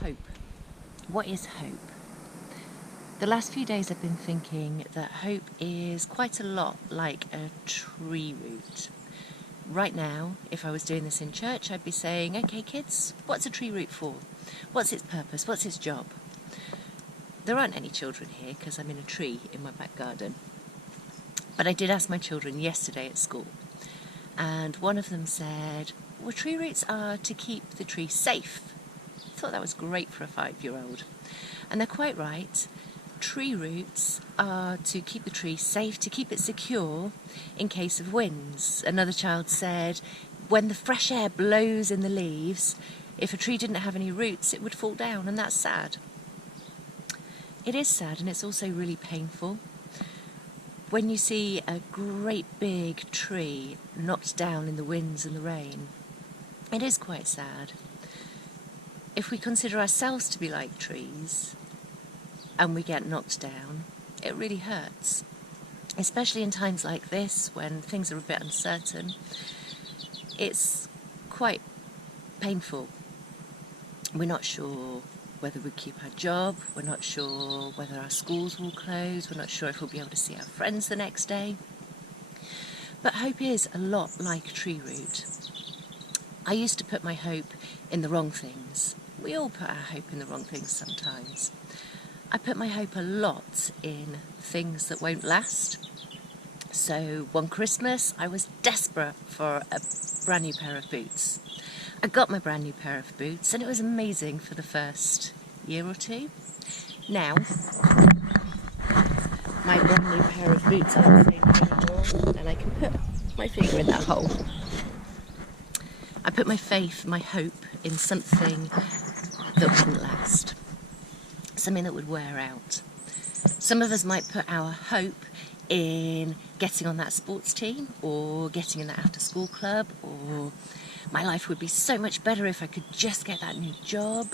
Hope. What is hope? The last few days I've been thinking that hope is quite a lot like a tree root. Right now, if I was doing this in church, I'd be saying, okay kids, what's a tree root for? What's its purpose? What's its job? There aren't any children here because I'm in a tree in my back garden. But I did ask my children yesterday at school, and one of them said, well, tree roots are to keep the tree safe. I thought that was great for a 5-year-old. And they're quite right. Tree roots are to keep the tree safe, to keep it secure in case of winds. Another child said, when the fresh air blows in the leaves, if a tree didn't have any roots, it would fall down, and that's sad. It is sad, and it's also really painful. When you see a great big tree knocked down in the winds and the rain, it is quite sad. If we consider ourselves to be like trees and we get knocked down, it really hurts. Especially in times like this when things are a bit uncertain, it's quite painful. We're not sure whether we keep our job, we're not sure whether our schools will close, we're not sure if we'll be able to see our friends the next day. But hope is a lot like a tree root. I used to put my hope in the wrong things. We all put our hope in the wrong things sometimes. I put my hope a lot in things that won't last. So one Christmas I was desperate for a brand new pair of boots. I got my brand new pair of boots and it was amazing for the first year or two. Now, my brand new pair of boots aren't the same anymore and I can put my finger in that hole. I put my faith, my hope in something that wouldn't last. Something that would wear out. Some of us might put our hope in getting on that sports team or getting in that after school club, or my life would be so much better if I could just get that new job,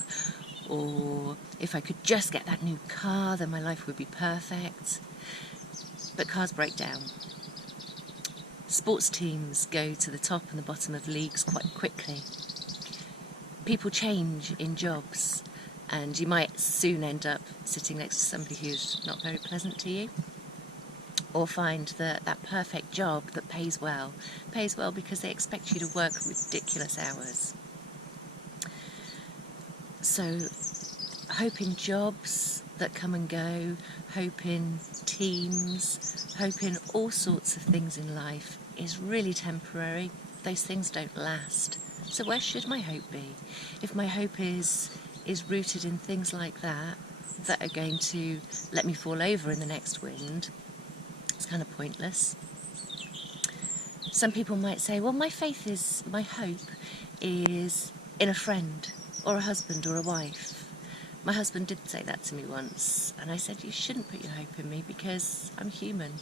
or if I could just get that new car, then my life would be perfect. But cars break down. Sports teams go to the top and the bottom of leagues quite quickly. People change in jobs, and you might soon end up sitting next to somebody who's not very pleasant to you, or find that perfect job that pays well because they expect you to work ridiculous hours. So hope in jobs that come and go, hope in teams, hope in all sorts of things in life is really temporary. Those things don't last. So where should my hope be? If my hope is rooted in things like that are going to let me fall over in the next wind, it's kind of pointless. Some people might say, well, my hope is in a friend or a husband or a wife. My husband did say that to me once, and I said, you shouldn't put your hope in me because I'm human.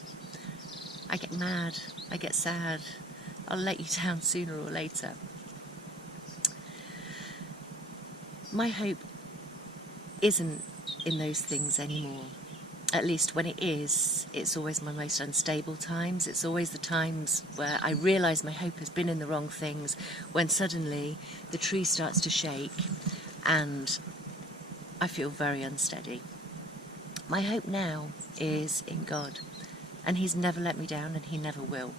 I get mad, I get sad, I'll let you down sooner or later. My hope isn't in those things anymore. At least when it is, it's always my most unstable times. It's always the times where I realise my hope has been in the wrong things, when suddenly the tree starts to shake and I feel very unsteady. My hope now is in God, and He's never let me down and He never will.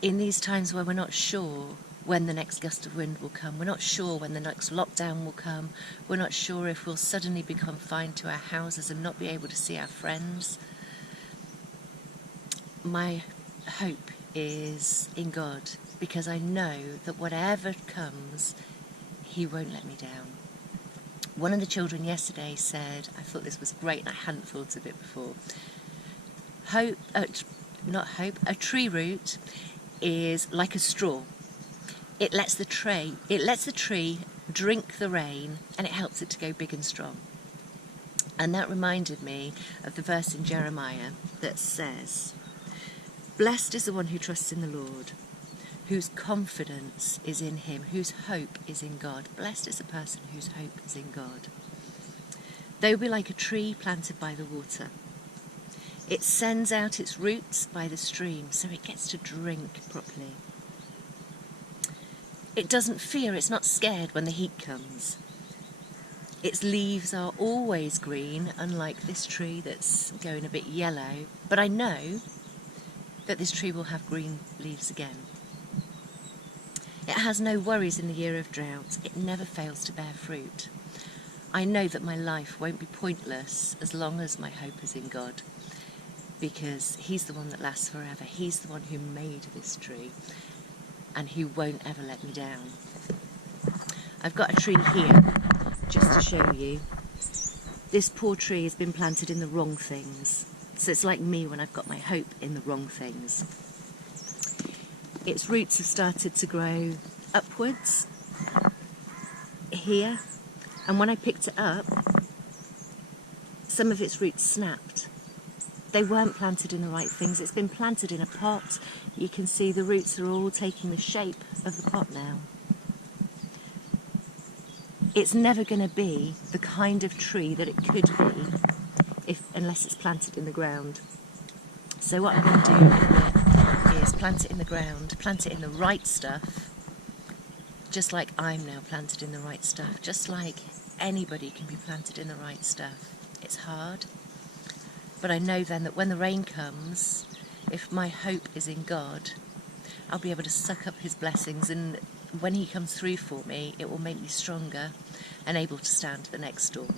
In these times where we're not sure when the next gust of wind will come, we're not sure when the next lockdown will come, we're not sure if we'll suddenly be confined to our houses and not be able to see our friends, my hope is in God, because I know that whatever comes, He won't let me down. One of the children yesterday said, I thought this was great and I hadn't thought of it before, a tree root is like a straw. It lets the tree drink the rain, and it helps it to go big and strong. And that reminded me of the verse in Jeremiah that says, blessed is the one who trusts in the Lord, whose confidence is in Him, whose hope is in God. Blessed is the person whose hope is in God. They will be like a tree planted by the water. It sends out its roots by the stream, so it gets to drink properly. It doesn't fear, it's not scared when the heat comes. Its leaves are always green, unlike this tree that's going a bit yellow. But I know that this tree will have green leaves again. It has no worries in the year of drought. It never fails to bear fruit. I know that my life won't be pointless as long as my hope is in God, because He's the one that lasts forever. He's the one who made this tree, and He won't ever let me down. I've got a tree here, just to show you. This poor tree has been planted in the wrong things. So it's like me when I've got my hope in the wrong things. Its roots have started to grow upwards here, and when I picked it up, some of its roots snapped. They weren't planted in the right things. It's been planted in a pot. You can see the roots are all taking the shape of the pot now. It's never going to be the kind of tree that it could be unless it's planted in the ground. So what I'm going to do is plant it in the ground, plant it in the right stuff, just like I'm now planted in the right stuff, just like anybody can be planted in the right stuff. It's hard, but I know then that when the rain comes, if my hope is in God, I'll be able to suck up His blessings, and when He comes through for me, it will make me stronger and able to stand the next storm.